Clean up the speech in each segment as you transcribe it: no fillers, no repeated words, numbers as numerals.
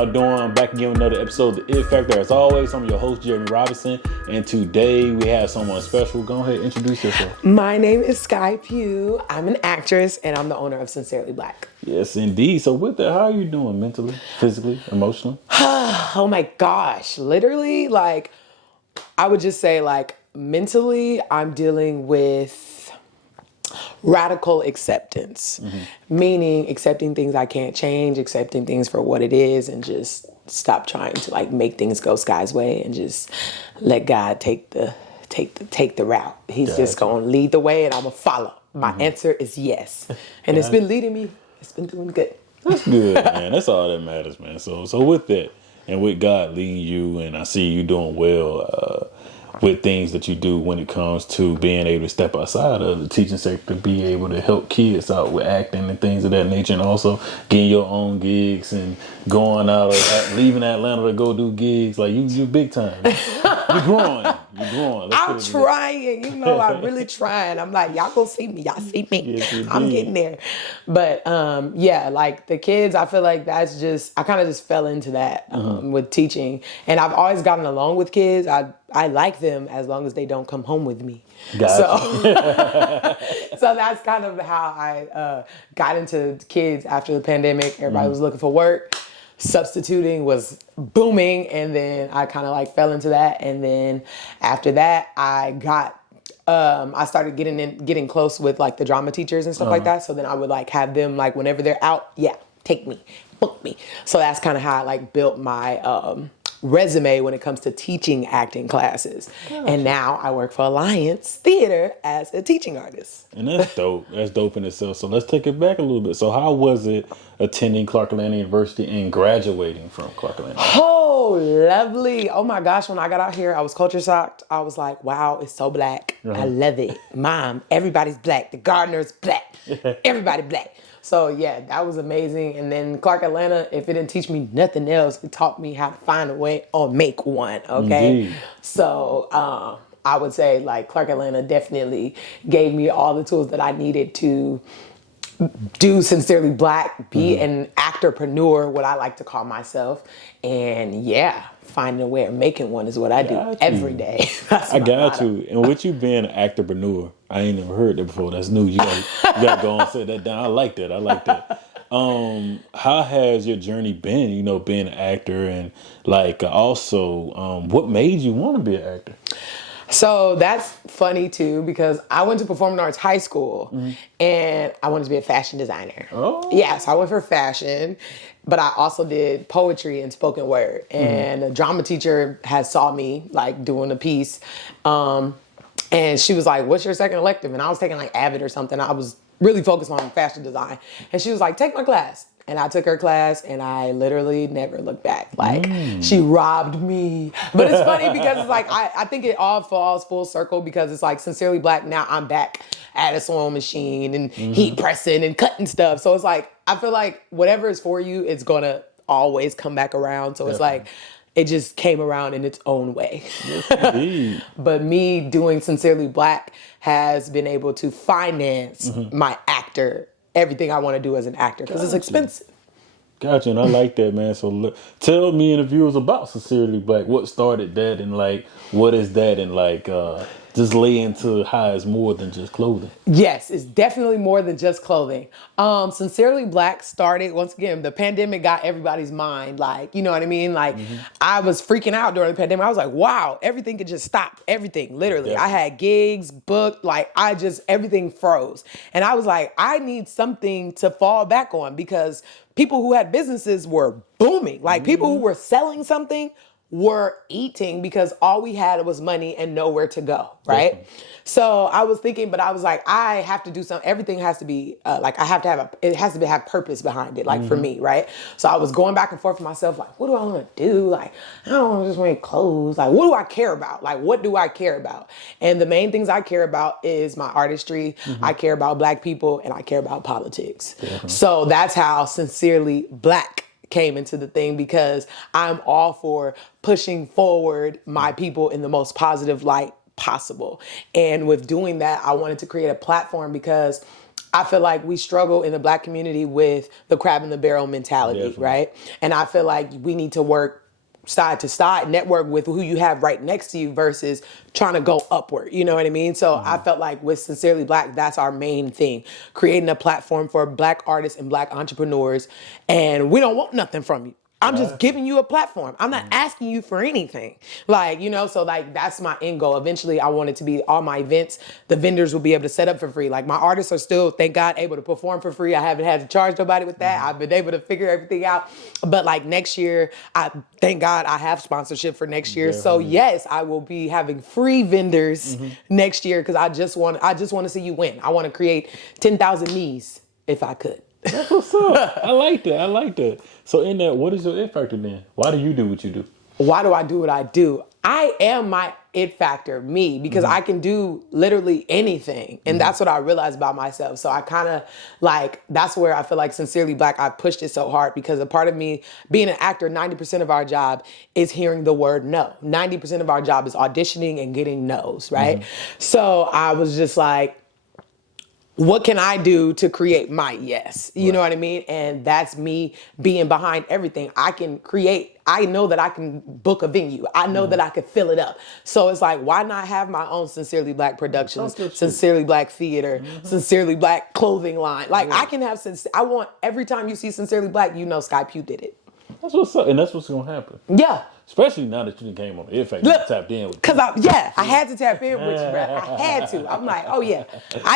y'all doing? I'm back again with another episode of The It Factor. As always, I'm your host, Jeremy Robinson, and today we have someone special. Go ahead, introduce yourself. My name is Skyler Pugh. I'm an actress, and I'm the owner of Sincerely Black. Yes, indeed. So with that, how are you doing mentally, physically, emotionally? Oh my gosh. Literally, like, I would just say, like, mentally, I'm dealing with radical acceptance, meaning accepting things I can't change, accepting things for what it is, and just stop trying to like make things go Sky's way and just let God take the route. He's just going to lead the way and I'm going to follow. My answer is yes. And it's been leading me. It's been doing good. That's good, man. That's all that matters, man. So with that and with God leading you, and I see you doing well, with things that you do when it comes to being able to step outside of the teaching sector, be able to help kids out with acting and things of that nature, and also getting your own gigs and going out, leaving Atlanta to go do gigs. Like you big time. You're growing. I'm trying. You know, I'm really trying. I'm like, y'all gonna see me. Y'all see me. Yes, I'm getting there. But yeah, like the kids, I feel like that's just, I kind of just fell into that with teaching. And I've always gotten along with kids. I like them as long as they don't come home with me. Gotcha. So that's kind of how I got into kids after the pandemic. Everybody was looking for work. Substituting was booming, and then I kind of like fell into that. And then after that, I started getting close with like the drama teachers and stuff like that. So then I would like have them like whenever they're out, take me, book me. So that's kind of how I like built my resume when it comes to teaching acting classes. Gotcha. And now I work for Alliance Theater as a teaching artist. And that's dope. That's dope in itself. So let's take it back a little bit. So how was it attending Clark Atlanta University and graduating from Clark Atlanta? Oh, lovely. Oh my gosh, when I got out here, I was culture shocked. I was like, wow, it's so black. I love it. Mom, everybody's black. The gardener's black. Everybody black. So yeah, that was amazing. And then Clark Atlanta, if it didn't teach me nothing else, it taught me how to find a way or make one, okay? Indeed. So I would say like Clark Atlanta definitely gave me all the tools that I needed to do Sincerely Black, be an actorpreneur, what I like to call myself. And yeah, finding a way of making one is what I do every day. I got you. And with you being an actorpreneur, I ain't never heard that before. That's new. You gotta go and set that down. I like that. How has your journey been, you know, being an actor, and like also what made you want to be an actor? So that's funny too, because I went to performing arts high school and I wanted to be a fashion designer. Oh. Yeah, so I went for fashion, but I also did poetry and spoken word. And a drama teacher had saw me like doing a piece. And she was like, what's your second elective? And I was taking like Avid or something. I was really focused on fashion design. And she was like, take my class. And I took her class and I literally never looked back. Like she robbed me. But it's funny because it's like, I think it all falls full circle because it's like Sincerely Black. Now I'm back at a sewing machine and heat pressing and cutting stuff. So it's like, I feel like whatever is for you, it's going to always come back around. So it's like, it just came around in its own way. Yes, but me doing Sincerely Black has been able to finance my everything I want to do as an actor, because it's expensive. Gotcha, and I like that, man. So tell me and the viewers about Sincerely Black. What started that, and like, what is that, and like, just lay into how it's more than just clothing. Yes, it's definitely more than just clothing. Sincerely Black started, once again, the pandemic got everybody's mind. Like, you know what I mean? Like, I was freaking out during the pandemic. I was like, wow, everything could just stop. Everything, literally. Definitely. I had gigs booked. Like, everything froze. And I was like, I need something to fall back on, because people who had businesses were booming. Like, people who were selling something were eating because all we had was money and nowhere to go, right? Definitely. So I was thinking, but I was like, I have to do something. Everything has to be like, I have to have it has to have purpose behind it, like for me, right? So I was going back and forth with myself, like, what do I want to do? Like, I don't want to just wear clothes. Like, what do I care about? Like, what do I care about? And the main things I care about is my artistry. I care about Black people, and I care about politics. So that's how Sincerely Black came into the thing, because I'm all for pushing forward my people in the most positive light possible. And with doing that, I wanted to create a platform, because I feel like we struggle in the Black community with the crab in the barrel mentality, Definitely. right? And I feel like we need to work side to side, network with who you have right next to you versus trying to go upward. You know what I mean? So I felt like with Sincerely Black, that's our main thing, creating a platform for Black artists and Black entrepreneurs. And we don't want nothing from you. I'm just giving you a platform. I'm not asking you for anything. Like, so like that's my end goal. Eventually I want it to be all my events. The vendors will be able to set up for free. Like my artists are still, thank God, able to perform for free. I haven't had to charge nobody with that. I've been able to figure everything out. But like next year, thank God I have sponsorship for next year. So yes, I will be having free vendors next year because I just want to see you win. I want to create 10,000 knees if I could. That's what's up. I like that. So in that, what is your it factor then? Why do you do what you do? Why do I do what I do? I am my it factor, me, because I can do literally anything. And that's what I realized about myself. So I kind of like, that's where I feel like Sincerely Black, I've pushed it so hard because a part of me, being an actor, 90% of our job is hearing the word no. 90% of our job is auditioning and getting no's, right? So I was just like, what can I do to create my yes? You know what I mean? And that's me being behind everything. I can create. I know that I can book a venue. I know that I could fill it up. So it's like, why not have my own Sincerely Black Productions, Sincerely Black Theater, Sincerely Black clothing line? Like I can have, I want every time you see Sincerely Black, Sky Pugh did it. That's what's up. And that's what's going to happen. Yeah. Especially now that you came on the It Factor, you tapped in with Cause I had to tap in with you, bro. I had to. I'm like, oh yeah,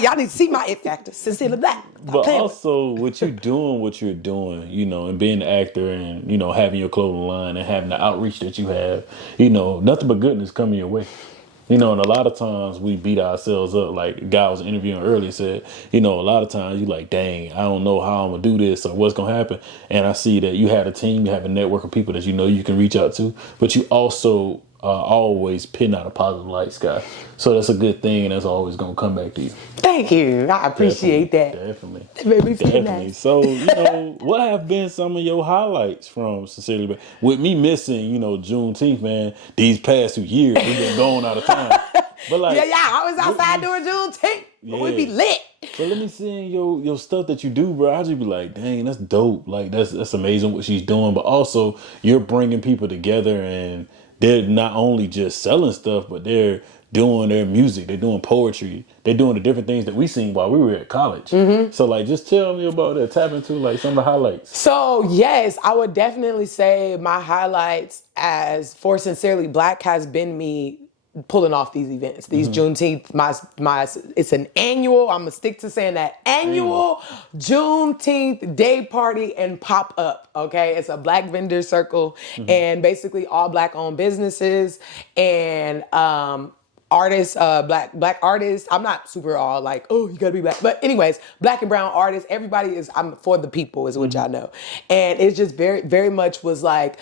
y'all need to see my It Factor, Sincerely Black. But also, what you're doing, and being an actor and, having your clothing line and having the outreach that you have, nothing but goodness coming your way. And a lot of times we beat ourselves up. Like a guy I was interviewing earlier said, a lot of times you like, dang, I don't know how I'm going to do this or what's going to happen. And I see that you have a team, you have a network of people that you can reach out to, but you also always pin out a positive light, Sky. So that's a good thing, and that's always going to come back to you. Thank you. I appreciate that. Definitely. It made me feel nice. So, what have been some of your highlights from Sincerely Black? With me missing, Juneteenth, man, these past 2 years, we've been going out of time. But like, I was outside during Juneteenth. We be lit. So let me see your stuff that you do, bro. I just be like, dang, that's dope. Like that's amazing what she's doing. But also, you're bringing people together, and they're not only just selling stuff, but they're doing their music. They're doing poetry. They're doing the different things that we seen while we were at college. So like, just tell me about that. Tap into like some of the highlights. So yes, I would definitely say my highlights as for Sincerely Black has been me pulling off these events, these Juneteenth, my it's an annual, I'm gonna stick to saying that, annual Juneteenth day party and pop up, okay? It's a Black vendor circle and basically all Black owned businesses and artists, black artists. I'm not super all like, oh, you gotta be Black. But anyways, Black and brown artists, everybody I'm for the people is what y'all know. And it's just very, very much was like,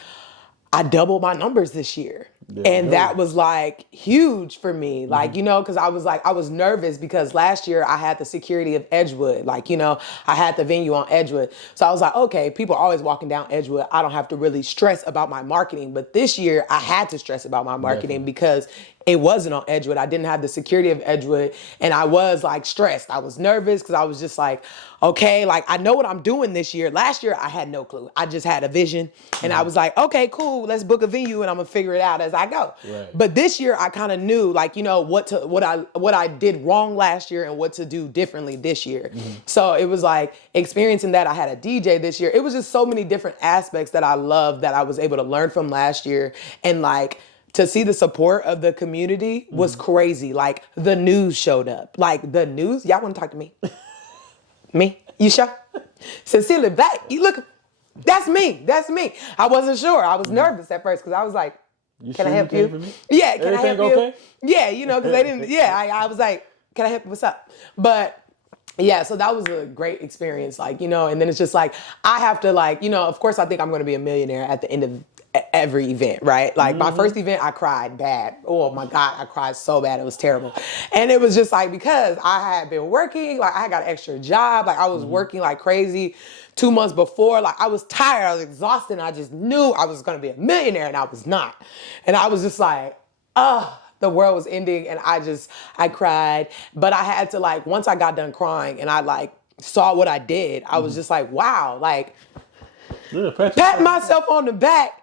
I doubled my numbers this year. And that was like huge for me. Like, cause I was nervous because last year I had the security of Edgewood. Like, I had the venue on Edgewood. So I was like, okay, people are always walking down Edgewood. I don't have to really stress about my marketing. But this year I had to stress about my marketing because it wasn't on Edgewood. I didn't have the security of Edgewood. And I was like stressed. I was nervous because I was just like, okay, like I know what I'm doing this year. Last year I had no clue. I just had a vision and I was like, okay, cool. Let's book a venue and I'm gonna figure it out as I go. Right. But this year I kind of knew like, what I did wrong last year and what to do differently this year. So it was like experiencing that. I had a DJ this year. It was just so many different aspects that I loved that I was able to learn from last year. And like, to see the support of the community was crazy. Like the news showed up. Like the news, y'all want to talk to me? Me? You sure? Sincerely Black, you look, that's me. I wasn't sure. I was nervous at first because I was like, can I help you? Yeah, can I help you? Okay? Yeah, because they didn't, I was like, can I help you? What's up? But yeah, so that was a great experience. Like, and then it's just like, I have to like, of course I think I'm going to be a millionaire at the end of every event, right? Like my first event, I cried bad. Oh my God, I cried so bad. It was terrible. And it was just like, because I had been working, like I got an extra job. Like I was working like crazy 2 months before. Like I was tired, I was exhausted. And I just knew I was going to be a millionaire and I was not. And I was just like, the world was ending, and I cried. But I had to like, once I got done crying and I like saw what I did, I was just like, wow, like pat myself on the back.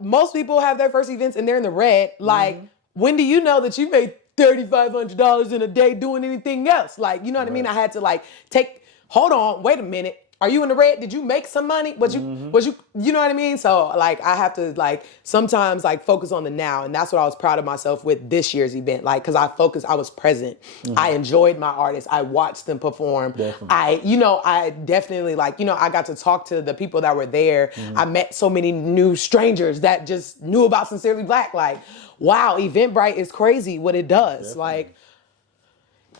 Most people have their first events and they're in the red. Like, when do you know that you made $3,500 in a day doing anything else? Like, you know what I mean? I had to like hold on, wait a minute. Are you in the red? Did you make some money? Was you know what I mean? So like, I have to like sometimes like focus on the now. And that's what I was proud of myself with this year's event. Like, cause I was present. I enjoyed my artists. I watched them perform. Definitely. I definitely like, I got to talk to the people that were there. I met so many new strangers that just knew about Sincerely Black. Like, wow, Eventbrite is crazy what it does. Definitely. Like,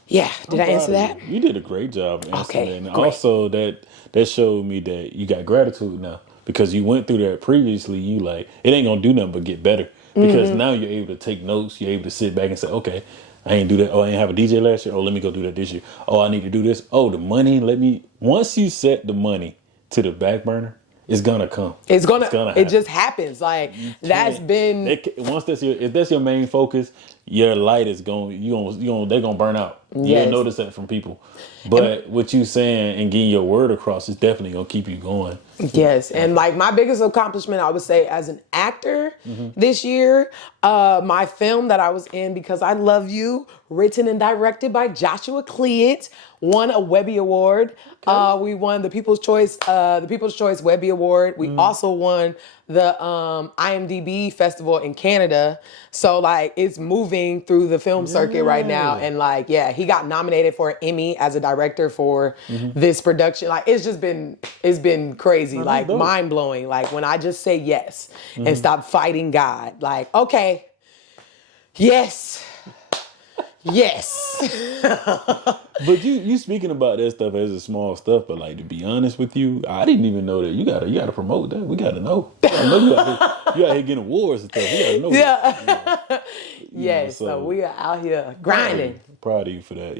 yeah, did I answer that? You did a great job answering that. And great. Also that showed me that you got gratitude now, because you went through that previously. You like, it ain't gonna do nothing but get better, because now you're able to take notes. You're able to sit back and say, okay, I ain't do that. Oh, I ain't have a DJ last year. Oh, let me go do that this year. Oh, I need to do this. Oh, the money, once you set the money to the back burner, it's gonna come. It's gonna happen. It just happens. Like, if that's your main focus, your light is they're gonna burn out. Yes. You'll notice that from people. But what you saying and getting your word across is definitely gonna keep you going. Yes. And like, my biggest accomplishment, I would say, as an actor this year, my film that I was in, Because I Love You, written and directed by Joshua Cleat, won a Webby Award. Okay. We won the People's Choice Webby Award. We also won the IMDb Festival in Canada. So like, it's moving through the film circuit right now. And like, yeah, he got nominated for an Emmy as a director for this production. Like, it's been crazy, like mind blowing. Like, when I just say yes and stop fighting God, like, okay, yes. But you speaking about that stuff as a small stuff, but like, to be honest with you, I didn't even know that. You gotta promote that. We gotta know. I know you out here getting awards and stuff. We gotta know. Yeah. Yes. So we are out here grinding. Proud of you for that.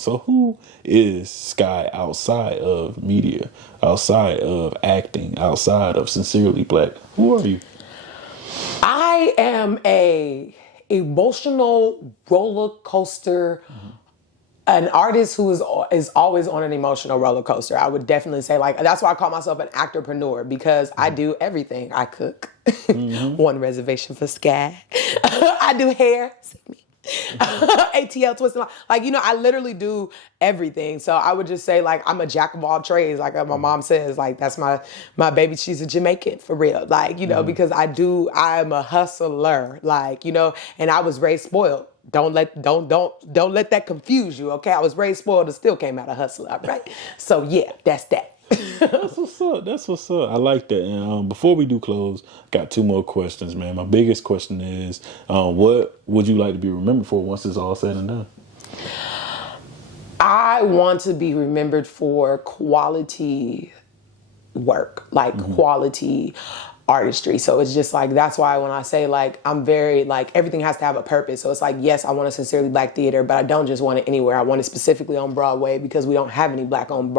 So who is Sky outside of media, outside of acting, outside of Sincerely Black? Who are you? I am a emotional roller coaster, an artist who is always on an emotional roller coaster. I would definitely say, like, that's why I call myself an entrepreneur, because I do everything. I cook, one reservation for Sky. I do hair, see me. ATL twisting, like, I literally do everything. So I would just say, like, I'm a jack of all trades. Like my mom says, like, that's my baby. She's a Jamaican for real. Like, because I'm a hustler, like, and I was raised spoiled. Don't let that confuse you. Okay. I was raised spoiled and still came out a hustler. Right. So yeah, that's that. That's what's up. I like that. And before we do close, got two more questions, man. My biggest question is, what would you like to be remembered for once it's all said and done? I want to be remembered for quality work, like quality artistry. So it's just like, that's why when I say, like, I'm very, like, everything has to have a purpose. So it's like, yes, I want a Sincerely Black theater, but I don't just want it anywhere. I want it specifically on Broadway, because we don't have any black-owned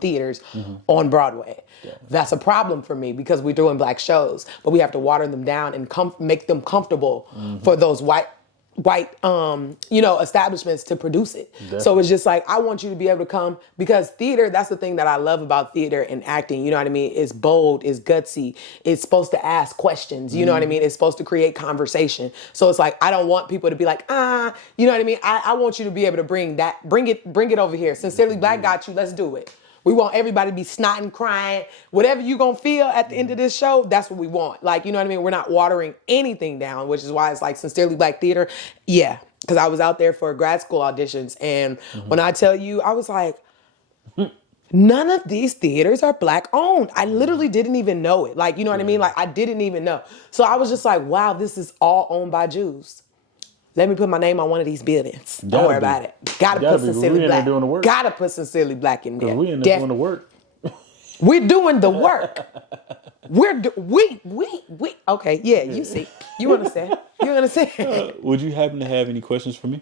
theaters on Broadway. Yeah. That's a problem for me, because we're doing black shows, but we have to water them down and make them comfortable for those white establishments to produce it. Definitely. So it's just like, I want you to be able to come, because theater, that's the thing that I love about theater and acting, you know what I mean? It's bold, it's gutsy, it's supposed to ask questions, you know what I mean? It's supposed to create conversation. So it's like, I don't want people to be like, you know what I mean? I want you to be able to bring it over here. Sincerely Black got you, let's do it. We want everybody to be snotting, crying, whatever you gonna feel at the end of this show, that's what we want. Like, you know what I mean? We're not watering anything down, which is why it's like Sincerely Black theater. Yeah, because I was out there for grad school auditions, and when I tell you, I was like, none of these theaters are black owned. I literally didn't even know it. Like, you know what I mean? Like, I didn't even know. So I was just like, wow, this is all owned by Jews. Let me put my name on one of these buildings. Don't worry about it. Gotta put Sincerely Black. Gotta put Sincerely Black in there. We in there doing the work. We're doing the work. Okay, yeah, you see. You understand. Would you happen to have any questions for me?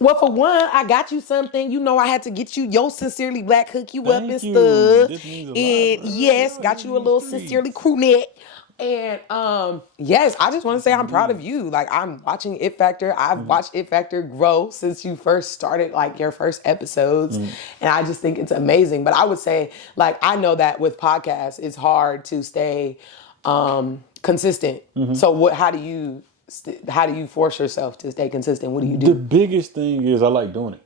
Well, for one, I got you something. You know, I had to get you your Sincerely Black, hook you up Thank and you. stuff. This means a lot, And bro. yes, Y'all got in you a these little streets. Sincerely crew neck. And yes, I just want to say I'm proud of you. Like, I'm watching It Factor. I've watched It Factor grow since you first started, like your first episodes. And I just think it's amazing. But I would say, like, I know that with podcasts, it's hard to stay consistent. So how do you force yourself to stay consistent? What do you The do? biggest thing is I like doing it.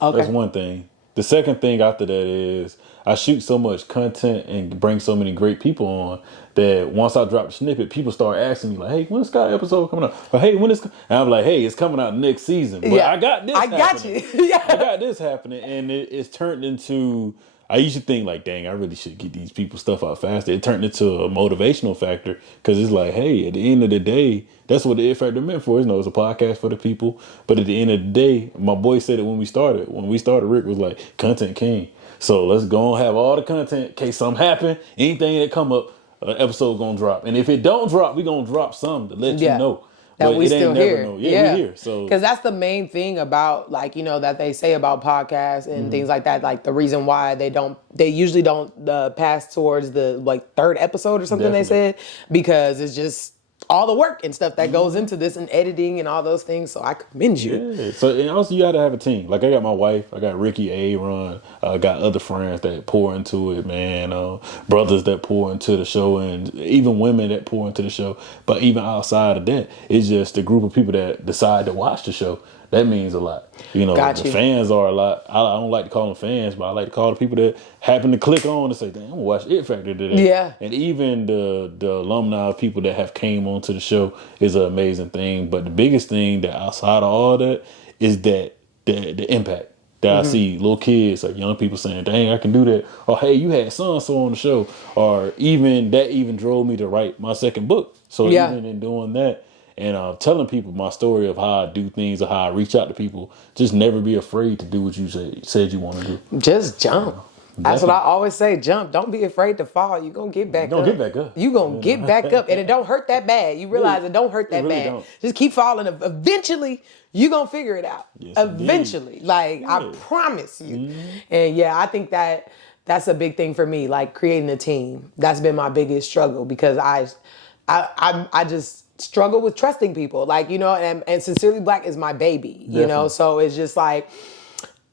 Okay. That's one thing. The second thing after that is I shoot so much content and bring so many great people on that once I drop the snippet, people start asking me like, "Hey, when's Sky episode coming out?" Or, "Hey, when is?" And I'm like, "Hey, it's coming out next season." But Yeah. I got this. I got happening. you. Yeah. I got this happening, and it's turned into. I used to think like, "Dang, I really should get these people stuff out faster." It turned into a motivational factor because it's like, "Hey, at the end of the day, that's what the It Factor meant for. It's a podcast for the people." But at the end of the day, my boy said it when we started. When we started, Rick was like, "Content king." So let's go and have all the content in case something happen. Anything that come up, an episode gonna drop. And if it don't drop, we gonna drop some to let you know. That But we it ain't still never here. know. Yeah, we here. So because that's the main thing about, like, that they say about podcasts and things like that. Like, the reason why they usually don't pass towards the like third episode or something. Definitely. They said, because it's just all the work and stuff that goes into this and editing and all those things. So I commend you. yeah. So and also you gotta have a team. Like I got my wife, I got Ricky, Aaron, I got other friends that pour into it, man. Brothers that pour into the show, and even women that pour into the show. But even outside of that, it's just a group of people that decide to watch the show. That means a lot. Got The you. fans are a lot. I don't like to call them fans, but I like to call the people that happen to click on and say, "Damn, I'm gonna watch It Factor today." Yeah. And even the alumni of people that have came onto the show is an amazing thing. But the biggest thing that outside of all that is that the impact that I see little kids, like young people saying, "Dang, I can do that." Or, "Hey, you had so and so on the show." Or even drove me to write my second book. So Yeah. even in doing that, and telling people my story of how I do things or how I reach out to people, just never be afraid to do what you said you want to do. Just jump. That's what Definitely. I always say. Jump. Don't be afraid to fall. You're going to get back up. Gonna get back up. You're going to get back up. And it don't hurt that bad. You realize it don't hurt that really bad. don't. Just keep falling. Eventually, you're going to figure it out. Yes, Eventually. Like, I promise you. And yeah, I think that's a big thing for me, like creating a team. That's been my biggest struggle, because I just struggle with trusting people. Like, and Sincerely Black is my baby, Definitely. So it's just like,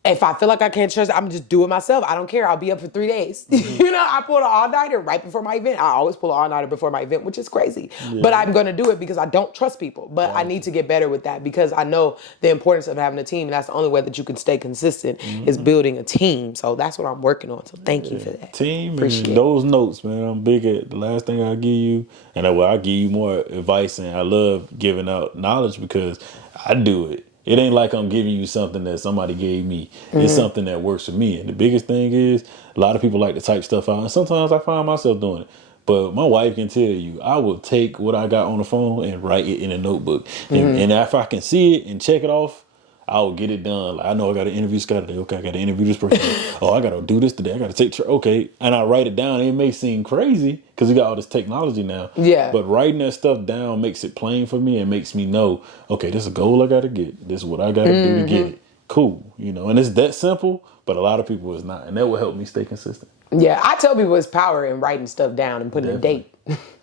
if I feel like I can't trust, I'm just do it myself. I don't care. I'll be up for 3 days. I pulled an all-nighter right before my event. I always pull an all-nighter before my event, which is crazy. Yeah. But I'm going to do it because I don't trust people. But I need to get better with that, because I know the importance of having a team. And that's the only way that you can stay consistent is building a team. So that's what I'm working on. So thank you for that. Team Appreciate and it. those notes, man. I'm big at the last thing I give you, and I give you more advice, and I love giving out knowledge because I do it. It ain't like I'm giving you something that somebody gave me. It's something that works for me. And the biggest thing is, a lot of people like to type stuff out, and sometimes I find myself doing it. But my wife can tell you, I will take what I got on the phone and write it in a notebook. And if I can see it and check it off, I will get it done. Like, I know I got to interview Scott today. Okay, I got to interview this person. Oh, I got to do this today. I got to take. Okay, and I write it down. It may seem crazy because we got all this technology now. Yeah. But writing that stuff down makes it plain for me and makes me know, okay, this is a goal I got to get. This is what I got to do to get it. Cool, And it's that simple. But a lot of people it's not, and that will help me stay consistent. Yeah, I tell people it's power in writing stuff down and putting a date.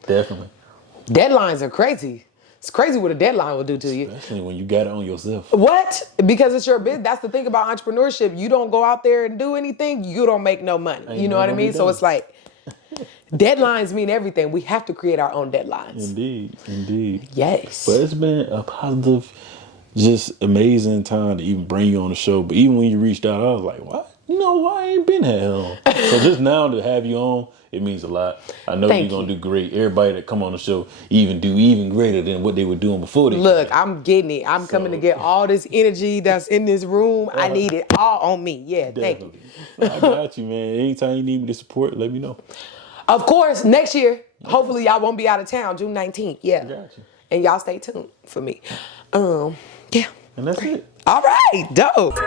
Definitely. Deadlines are crazy. It's crazy what a deadline will do to you. Especially when you got it on yourself. What? Because it's your business. That's the thing about entrepreneurship. You don't go out there and do anything, you don't make no money. You know what I mean? So it's like, deadlines mean everything. We have to create our own deadlines. Indeed. Yes. But it's been a positive, just amazing time to even bring you on the show. But even when you reached out, I was like, what? I ain't been had on. So just now to have you on, it means a lot. I know you're going to do great. Everybody that come on the show do even greater than what they were doing before they Look, came. I'm getting it. I'm coming to get all this energy that's in this room. I need it all on me. Yeah, thank you. I got you, man. Anytime you need me to support, let me know. Of course, next year, hopefully y'all won't be out of town, June 19th. Yeah. Got you. And y'all stay tuned for me. Yeah. And that's it. All right, dope.